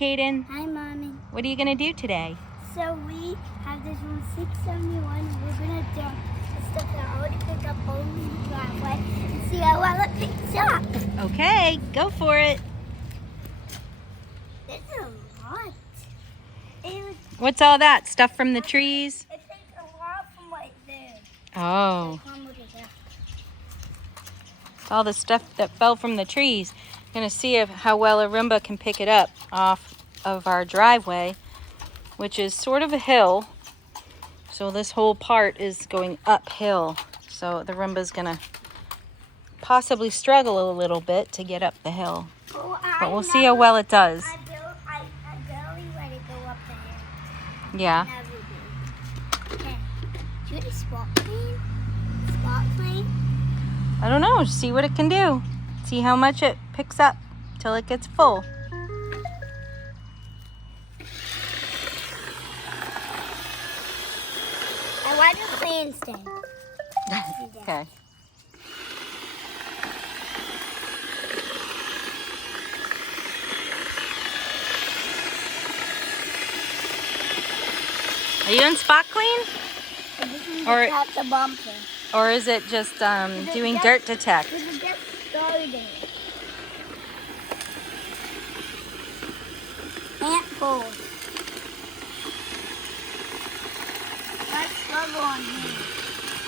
Kaden, Hi, Mommy. what are you going to do today? So we have this room 671, and we're going to dump the stuff that I already picked up over the driveway and see how well it picks up. Okay, go for it. There's a lot. What's all that? Stuff from the trees? It takes a lot from right there. Oh, Come look at that. all the stuff that fell from the trees. Going to see how well a Roomba can pick it up off of our driveway, which is sort of a hill. So this whole part is going uphill. So the Roomba's going to possibly struggle a little bit to get up the hill. But we'll see how well it does. I barely let it go up the hill. Yeah. Never did. Okay. Should we spot clean? Spot clean? I don't know. See what it can do. See how much it picks up till it gets full. I want to clean stay. Okay. Are you doing spot clean? Or- The bumper. Or is it just doing dirt detect? This is just starting. Ant hole. Let's struggle on here.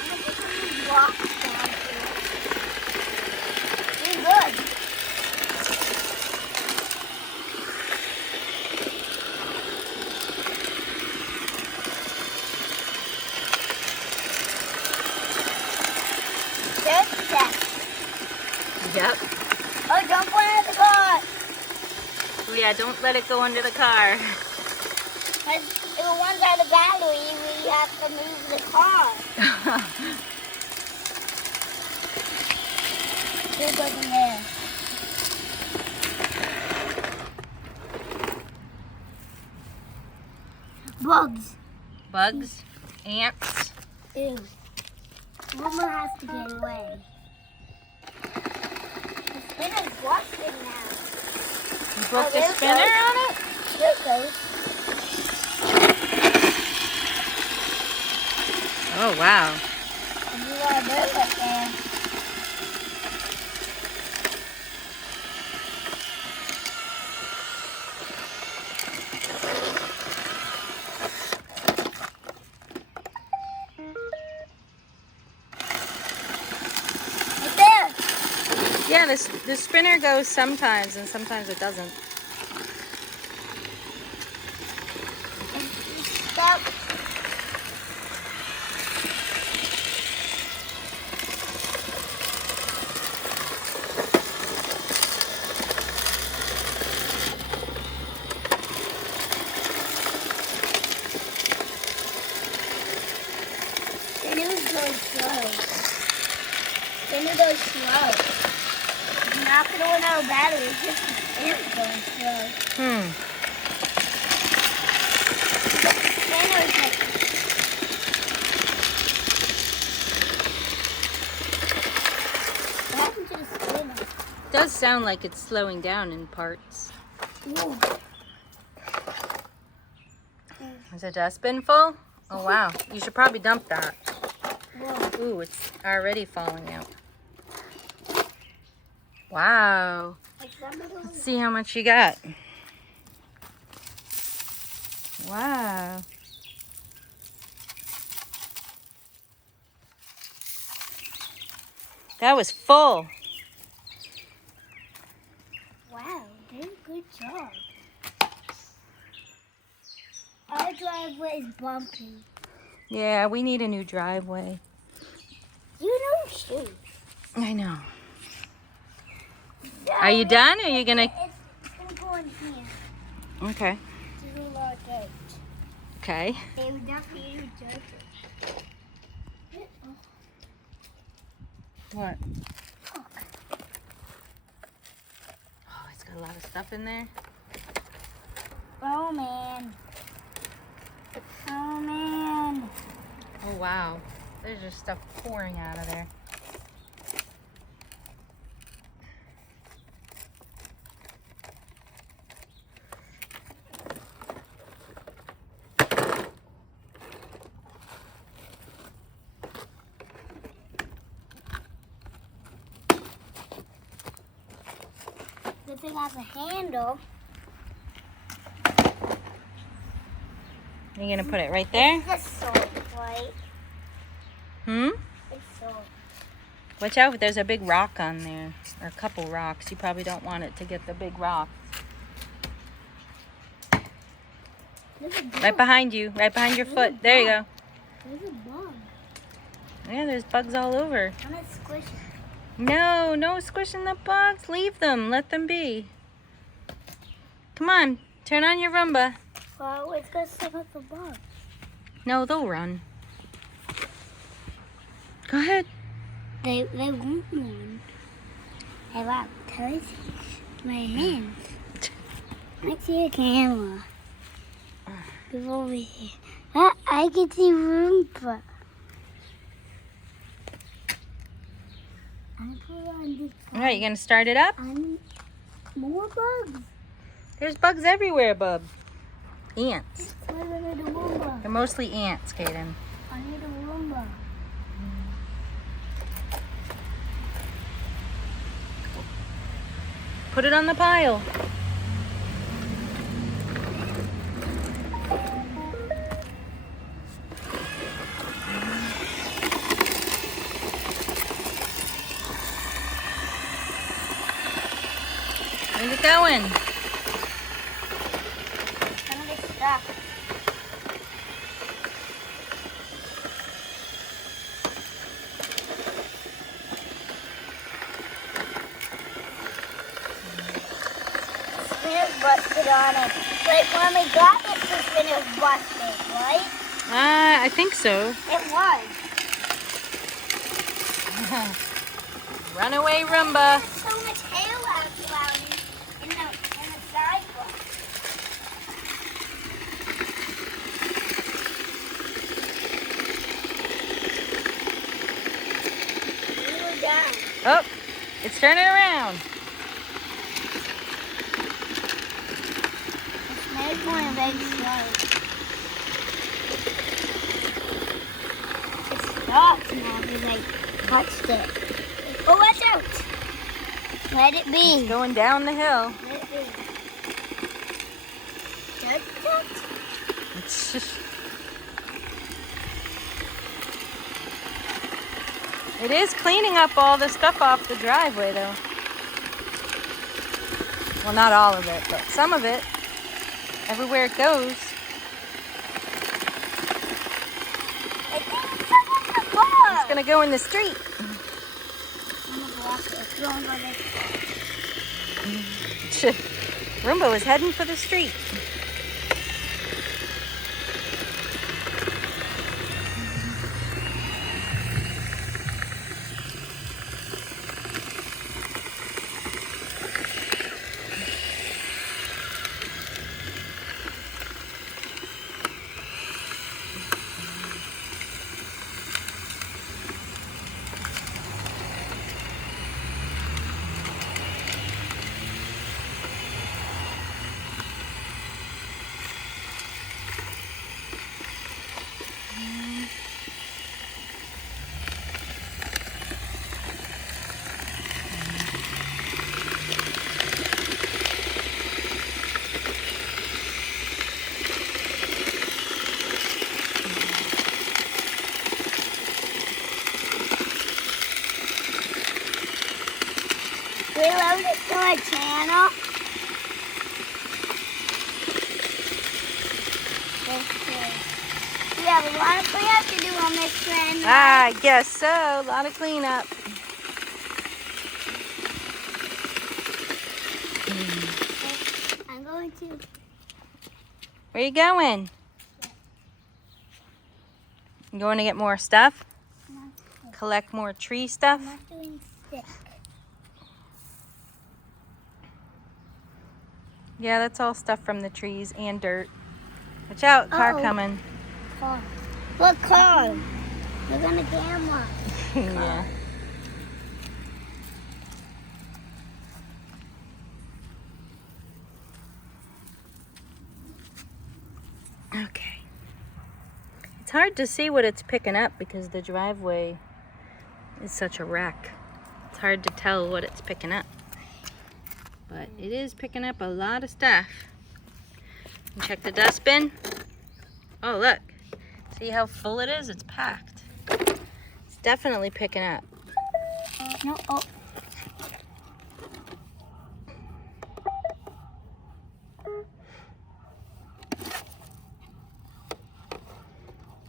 I'm gonna put some of these rocks down here. You're good. Dirt check. Yep. Oh, don't go into the car. Oh yeah, don't let it go under the car. Because if it runs out of battery, we have to move the car. It goes in there. Bugs. Bugs, ants. Ew. Roomba has to get away. The spinner's busted now. You broke there the it spinner goes. on it? There it goes. Oh wow. And you want to move it there. Right there. Yeah, the spinner goes sometimes and sometimes it doesn't. Stop. The news goes slow. The news goes slow. It's not going to run out of battery. It's just the spinner's going slow. Spinner's like, what happened to the spinner? It does sound like it's slowing down in parts. Ooh. Is the dustbin full? Oh wow. You should probably dump that. Whoa. Ooh, it's already falling out. Wow. Like some of Let's those. see how much you got. Wow. That was full. Wow, did a good job. Our driveway is bumpy. Yeah, we need a new driveway. You know shoot. I know. Are you done? Or are you gonna? It's gonna go in here. Okay. There's a lot of dirt. Okay. They would definitely use dirt. What? Look. Oh, it's got a lot of stuff in there. Oh man. Oh man. Oh wow. There's just stuff pouring out of there. has a handle. You're gonna put it right there? It's salt, right? Hmm? It's salt. Watch out, there's a big rock on there. Or a couple rocks. You probably don't want it to get the big rock. Right behind you. Right behind your foot. There you go. There's a bug. Yeah, there's bugs all over. I'm gonna squish it. No, no squishing the bugs. Leave them. Let them be. Come on. Turn on your Roomba. Well, it's gonna suck up the bug. No, they'll run. Go ahead. They won't run. Hey, wow, touch my hands. I see a camera. Go over here. I can see Roomba. All right, you gonna start it up? More bugs. There's bugs everywhere, bub. Ants. I need a Roomba. They're mostly ants, Kaden. I need a Roomba. Put it on the pile. Where's it going? I'm gonna get stuck. Spinner's busted on it. But when we got it, the spinner was busted, right? I think so. It was. Runaway Roomba. There's so much hair around in the sidewalk. We were down. Oh, it's turning around. It's going very slow. It stopped now because I touched it. Oh, watch out! Let it be. Going down the hill. Let it be. It's just... It is cleaning up all the stuff off the driveway, though. Well, not all of it, but some of it. Everywhere it goes. I think it's up the bar. It's gonna go in the street. I'm gonna block it. It's going by this. Roomba was heading for the street. We love it to our channel. We have a lot of cleanup to do on this trend. I guess so. A lot of cleanup. I'm going to. Where you going? You going to get more stuff? Collect more tree stuff? I'm not doing stick. Yeah, that's all stuff from the trees and dirt. Watch out, car Uh-oh. coming. Car. Look, car. Look on the camera. Yeah. Okay. It's hard to see what it's picking up because the driveway is such a wreck. It's hard to tell what it's picking up. But it is picking up a lot of stuff. And check the dustbin. Oh, look. See how full it is? It's packed. It's definitely picking up. No, oh.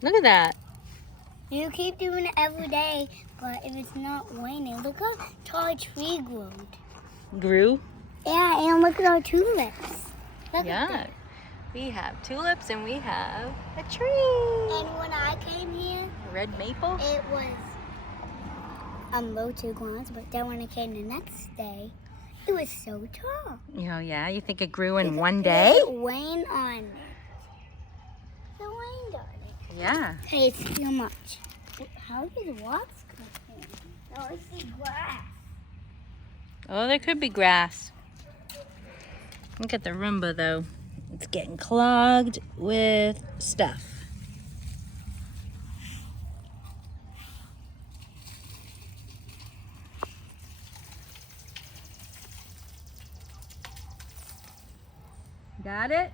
Look at that. You keep doing it every day, but if it's not raining, look how tall a tree grew. Grew? Yeah, and look at our tulips. Look Yeah. at that. We have tulips and we have a tree. And when I came here, A red maple? it was low 2 grounds, but then when I came the next day, it was so tall. Oh, yeah? You think it grew in one day? It rained on it. It rained on it. Yeah. Hey, it's too much. How did rocks come in? No, I see grass. Oh, there could be grass. Look at the Roomba, though. It's getting clogged with stuff. Got it?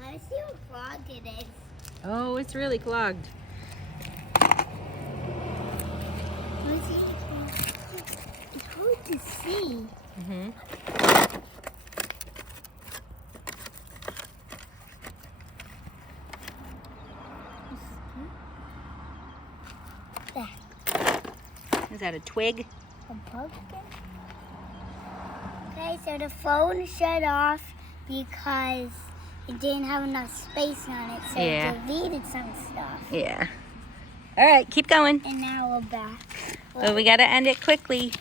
Let me see what clogged it is. Oh, it's really clogged. Let me see. It's hard to see. Mm-hmm. Is that a twig? A pumpkin? Okay, so the phone shut off because it didn't have enough space on it, so Yeah. it deleted some stuff. Yeah. All right, keep going. And now we're back. But we got to end it quickly.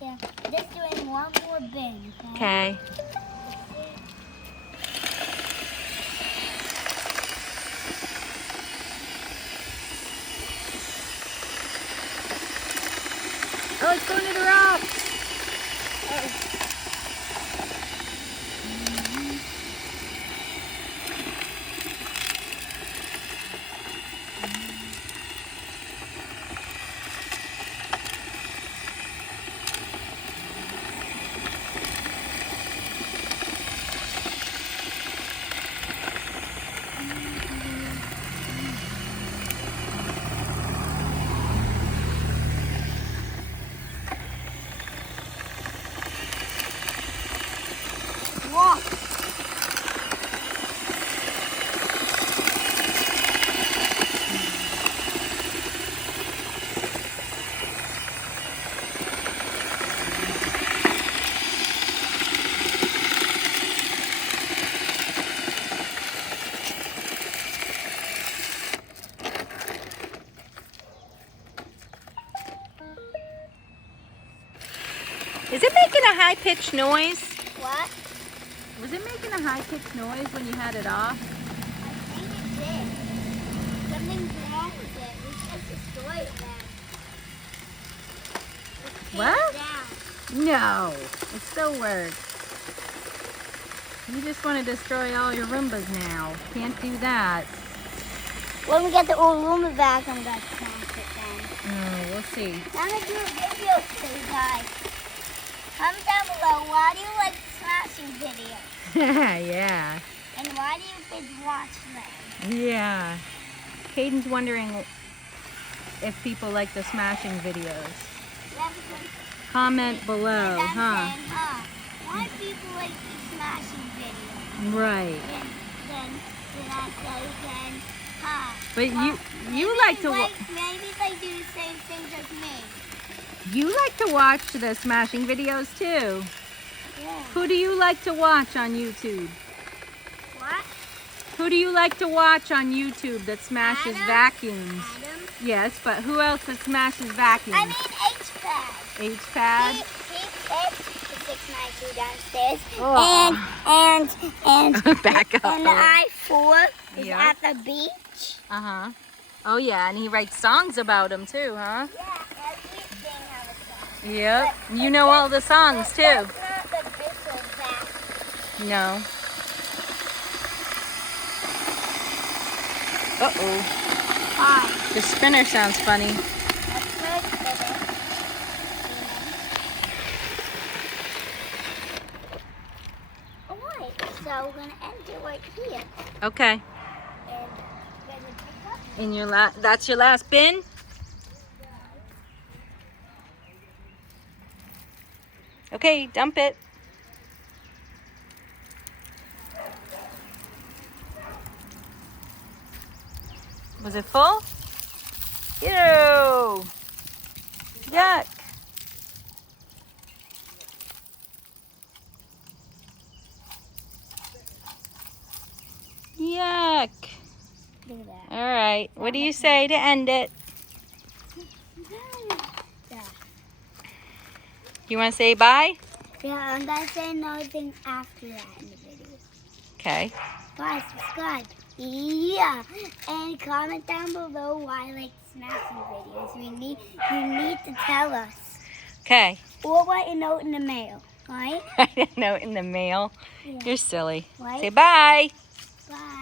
Yeah, just doing one more bin, okay? Okay. Oh, it's going to the rocks. Walk. Is it making a high-pitched noise? What? Was it making a high-pitched noise when you had it off? I think it did. Something's wrong with it. We just destroyed it now. Let's take What? it down. No, it still works. You just want to destroy all your Roombas now. Can't do that. When we get the old Roomba back, I'm going to smash it down. Oh, we'll see. I'm going to do a video for you guys. Comment down below, why do you like smashing videos? Yeah. And why do you kids watch them? Yeah. Caden's wondering if people like the smashing videos. Yeah, because Comment below, I'm huh? saying, why do people like the smashing videos? Right. Then I say, But you maybe like to maybe they do the same things as me. you like to watch the smashing videos too. Yeah. Who do you like to watch on YouTube? What? Who do you like to watch on YouTube that smashes Adam? vacuums? Adam? Yes, but who else that smashes vacuums? I mean HPAD. H-pad? He picked the 692 downstairs. Oh. And Back up. and the I-4 is Yeah. at the beach. Uh-huh. Oh yeah, and he writes songs about them too, huh? Yeah, everything has a song. Yep. You know all the songs too. That's not the Bissell vacuum. No. Uh-oh. Hi. The spinner sounds funny. Let's first get it. end it right here. Okay. And then you pick up. In your that's your last bin? Okay, dump it. Was it full? Ew! Yuck! Yuck! Look at that. All right, what do you say to end it? Yeah. You want to say bye? Yeah, I'm gonna say another thing after that in the video. Okay. Bye, subscribe. Yeah. And comment down below why I like smashing videos. You need to tell us. Okay. Or write a note in the mail, right? Note in the mail. Yeah. You're silly. Right? Say bye. Bye.